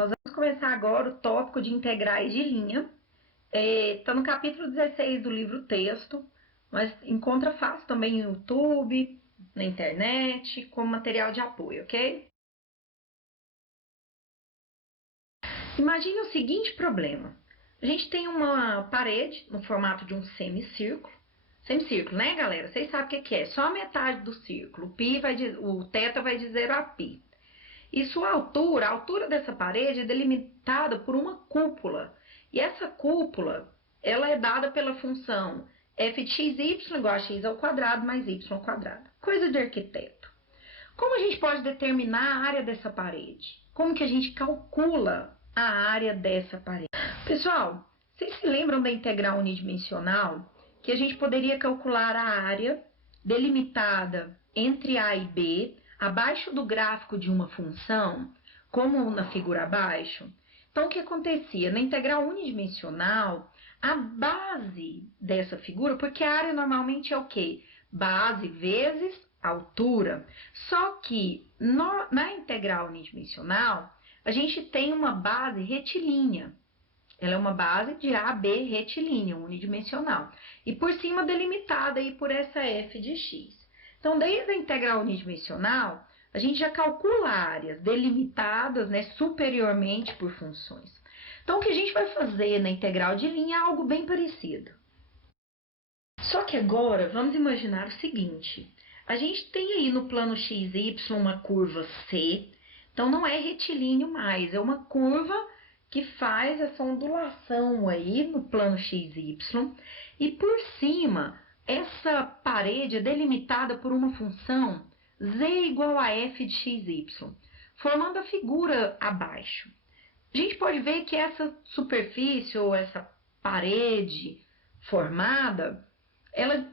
Nós vamos começar agora o tópico de integrais de linha. Está no capítulo 16 do livro texto, mas encontra fácil também no YouTube, na internet, como material de apoio, ok? Imagine o seguinte problema. A gente tem uma parede no formato de um semicírculo. Semicírculo, né, galera? Vocês sabem o que é? Só a metade do círculo. O θ vai de 0 a π. E sua altura, a altura dessa parede é delimitada por uma cúpula. E essa cúpula, ela é dada pela função f de xy igual a x ao quadrado mais y ao quadrado. Coisa de arquiteto. Como a gente pode determinar a área dessa parede? Como que a gente calcula a área dessa parede? Pessoal, vocês se lembram da integral unidimensional? Que a gente poderia calcular a área delimitada entre A e B, abaixo do gráfico de uma função, como na figura abaixo. Então, o que acontecia? Na integral unidimensional, a base dessa figura, porque a área normalmente é o quê? Base vezes altura. Só que na integral unidimensional, a gente tem uma base retilínea. Ela é uma base de AB retilínea, unidimensional. E por cima delimitada aí por essa f de x. Então, desde a integral unidimensional, a gente já calcula áreas delimitadas, né, superiormente por funções. Então, o que a gente vai fazer na integral de linha é algo bem parecido. Só que agora, vamos imaginar o seguinte. A gente tem aí no plano XY uma curva C. Então, não é retilíneo mais, é uma curva que faz essa ondulação aí no plano XY. E por cima, essa parede é delimitada por uma função z igual a f de xy, formando a figura abaixo. A gente pode ver que essa superfície ou essa parede formada, ela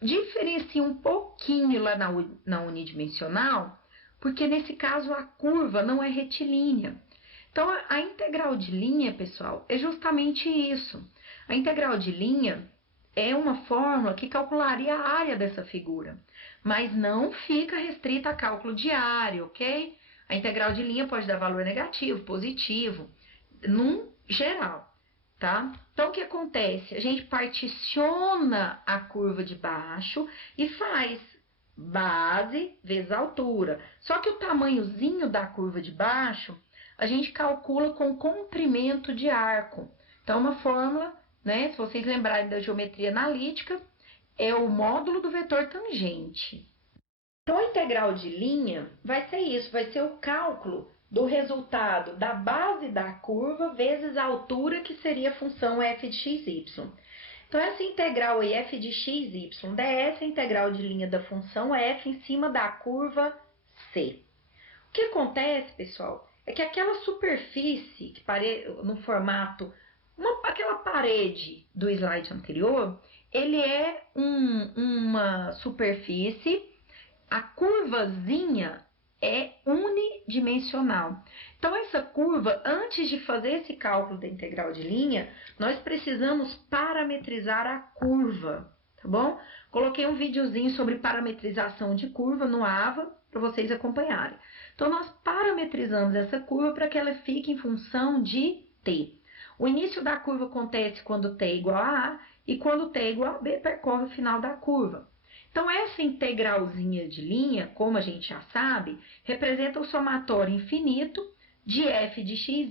diferencia um pouquinho lá na unidimensional, porque nesse caso a curva não é retilínea. Então, a integral de linha, pessoal, é justamente isso. A integral de linha é uma fórmula que calcularia a área dessa figura, mas não fica restrita a cálculo de área, ok? A integral de linha pode dar valor negativo, positivo, num geral, tá? Então, o que acontece? A gente particiona a curva de baixo e faz base vezes altura. Só que o tamanhozinho da curva de baixo a gente calcula com comprimento de arco. Então, uma fórmula, né, se vocês lembrarem da geometria analítica, é o módulo do vetor tangente. Então, a integral de linha vai ser isso, vai ser o cálculo do resultado da base da curva vezes a altura, que seria a função f de xy. Então, essa integral aí, f de xy, ds é a integral de linha da função f em cima da curva C. O que acontece, pessoal, é que aquela superfície que no formato, aquela parede do slide anterior, ele é uma superfície, a curvazinha é unidimensional. Então, essa curva, antes de fazer esse cálculo da integral de linha, nós precisamos parametrizar a curva, tá bom? Coloquei um videozinho sobre parametrização de curva no AVA, para vocês acompanharem. Então, nós parametrizamos essa curva para que ela fique em função de t. O início da curva acontece quando t é igual a a, e quando t é igual a b, percorre o final da curva. Então, essa integralzinha de linha, como a gente já sabe, representa o somatório infinito de f de xy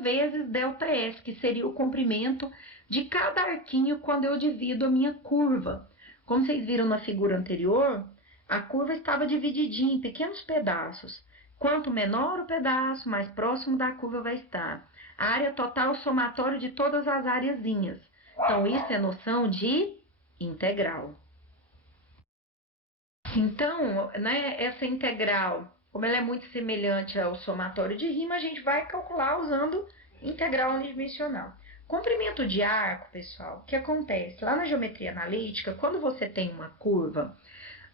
vezes ΔS, que seria o comprimento de cada arquinho quando eu divido a minha curva. Como vocês viram na figura anterior, a curva estava divididinha em pequenos pedaços. Quanto menor o pedaço, mais próximo da curva vai estar. A área total é o somatório de todas as areazinhas. Então, isso é noção de integral. Então, né, essa integral, como ela é muito semelhante ao somatório de rima, a gente vai calcular usando integral unidimensional. Comprimento de arco, pessoal, o que acontece? Lá na geometria analítica, quando você tem uma curva,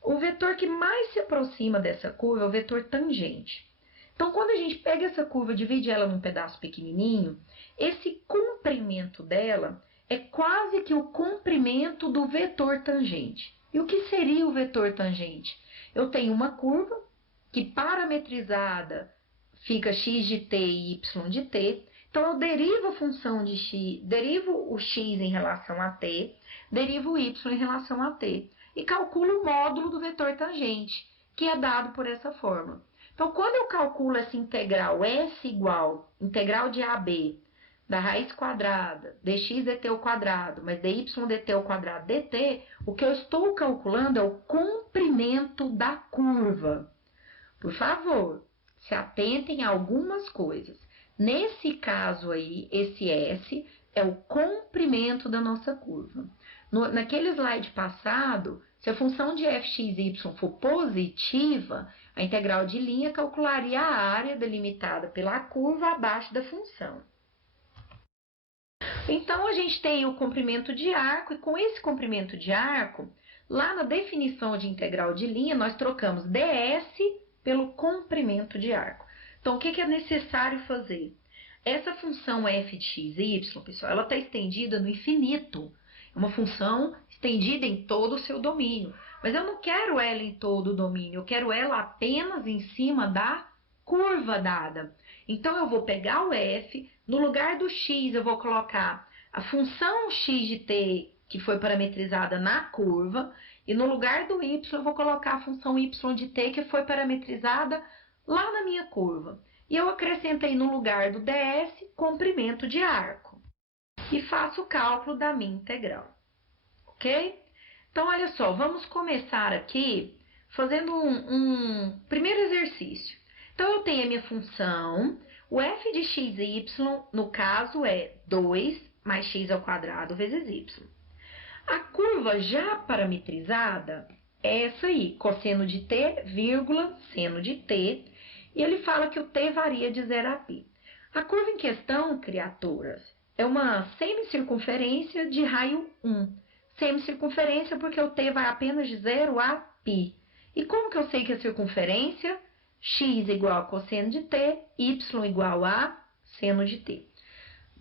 o vetor que mais se aproxima dessa curva é o vetor tangente. Então, quando a gente pega essa curva e divide ela num pedaço pequenininho, esse comprimento dela é quase que o comprimento do vetor tangente. E o que seria o vetor tangente? Eu tenho uma curva que, parametrizada, fica x de t e y de t. Então, eu derivo a função de x, derivo o x em relação a t, derivo o y em relação a t. E calculo o módulo do vetor tangente, que é dado por essa forma. Então, quando eu calculo essa integral S igual, integral de AB, da raiz quadrada, dx dt ao quadrado, mais dy dt ao quadrado dt, o que eu estou calculando é o comprimento da curva. Por favor, se atentem a algumas coisas. Nesse caso aí, esse S é o comprimento da nossa curva. Naquele slide passado, se a função de fx e y for positiva, a integral de linha calcularia a área delimitada pela curva abaixo da função. Então, a gente tem o comprimento de arco, e com esse comprimento de arco, lá na definição de integral de linha, nós trocamos ds pelo comprimento de arco. Então, o que é necessário fazer? Essa função f de x e y, pessoal, ela está estendida no infinito. É uma função estendida em todo o seu domínio. Mas eu não quero ela em todo o domínio, eu quero ela apenas em cima da curva dada. Então, eu vou pegar o f, no lugar do x eu vou colocar a função x de t, que foi parametrizada na curva, e no lugar do y eu vou colocar a função y de t, que foi parametrizada lá na minha curva. E eu acrescentei no lugar do ds comprimento de arco. E faço o cálculo da minha integral. Ok? Então, olha só, vamos começar aqui fazendo um primeiro exercício. Então, eu tenho a minha função, o f de x e y, no caso, é 2 mais x ao quadrado vezes y. A curva já parametrizada é essa aí, cosseno de t, vírgula, seno de t, e ele fala que o t varia de 0 a π. A curva em questão, criaturas, é uma semicircunferência de raio 1. Semicircunferência porque o t vai apenas de 0 a π. E como que eu sei que a circunferência? X igual a cosseno de t, y igual a seno de t.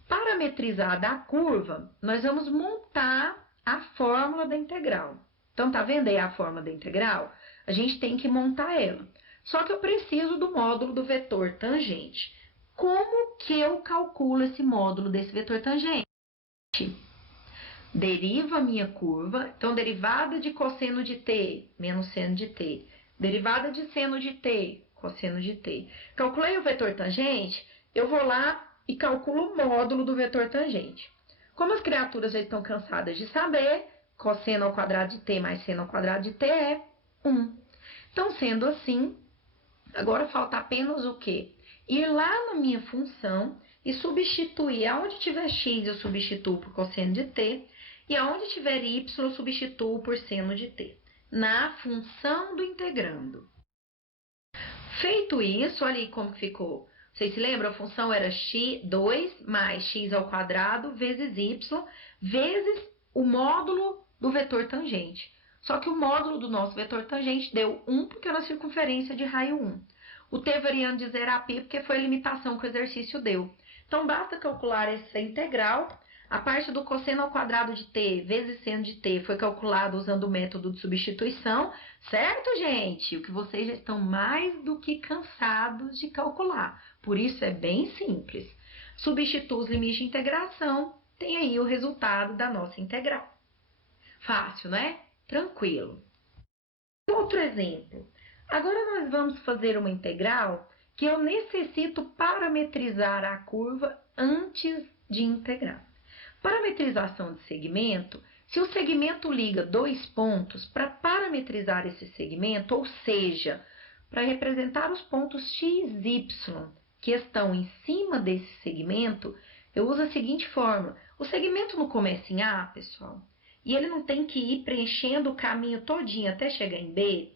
Parametrizada a curva, nós vamos montar a fórmula da integral. Então, tá vendo aí a fórmula da integral? A gente tem que montar ela. Só que eu preciso do módulo do vetor tangente. Como que eu calculo esse módulo desse vetor tangente? Derivo a minha curva, então, derivada de cosseno de t menos seno de t. Derivada de seno de t, cosseno de t. Calculei o vetor tangente, eu vou lá e calculo o módulo do vetor tangente. Como as criaturas já estão cansadas de saber, cosseno ao quadrado de t mais seno ao quadrado de t é 1. Então, sendo assim, agora falta apenas o quê? Ir lá na minha função e substituir. Aonde tiver x, eu substituo por cosseno de t. E aonde tiver y, eu substituo por seno de t. Na função do integrando. Feito isso, olha aí como ficou. Vocês se lembram? A função era x, 2 mais x ao quadrado vezes y, vezes o módulo do vetor tangente. Só que o módulo do nosso vetor tangente deu 1, porque era a circunferência de raio 1. O t variando de 0 a π, porque foi a limitação que o exercício deu. Então, basta calcular essa integral. A parte do cosseno ao quadrado de t vezes seno de t foi calculada usando o método de substituição. Certo, gente? O que vocês já estão mais do que cansados de calcular. Por isso, é bem simples. Substitua os limites de integração, tem aí o resultado da nossa integral. Fácil, né? Tranquilo. Outro exemplo. Agora, nós vamos fazer uma integral que eu necessito parametrizar a curva antes de integrar. Parametrização de segmento, se o segmento liga dois pontos, para parametrizar esse segmento, ou seja, para representar os pontos x, y, que estão em cima desse segmento, eu uso a seguinte fórmula. O segmento não começa em A, pessoal, e ele não tem que ir preenchendo o caminho todinho até chegar em B.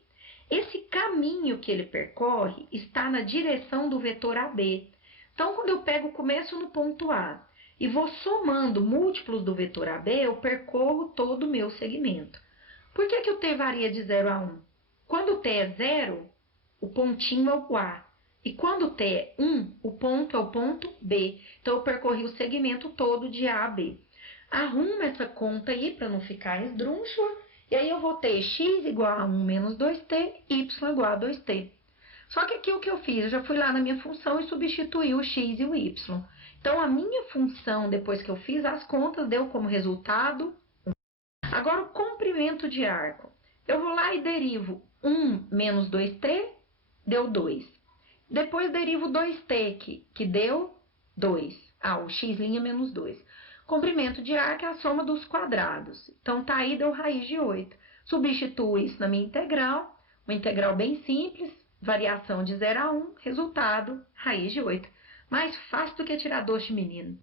Esse caminho que ele percorre está na direção do vetor AB. Então, quando eu pego o começo no ponto A e vou somando múltiplos do vetor AB, eu percorro todo o meu segmento. Por que o t varia de 0 a 1? Quando o t é 0, o pontinho é o A. E quando o t é 1, o ponto é o ponto B. Então, eu percorri o segmento todo de A a B. Arrumo essa conta aí para não ficar esdrúxula. E aí, eu vou ter x igual a 1 menos 2t, y igual a 2t. Só que aqui o que eu fiz? Eu já fui lá na minha função e substituí o x e o y. Então, a minha função, depois que eu fiz as contas, deu como resultado. Agora, o comprimento de arco. Eu vou lá e derivo 1 menos 2t, deu 2. Depois derivo 2t, que deu 2. Ah, o x' menos 2. Comprimento de arco é a soma dos quadrados. Então, tá aí, deu raiz de 8. Substituo isso na minha integral. Uma integral bem simples, variação de 0 a 1, resultado, raiz de 8. Mais fácil do que tirar doce de menino.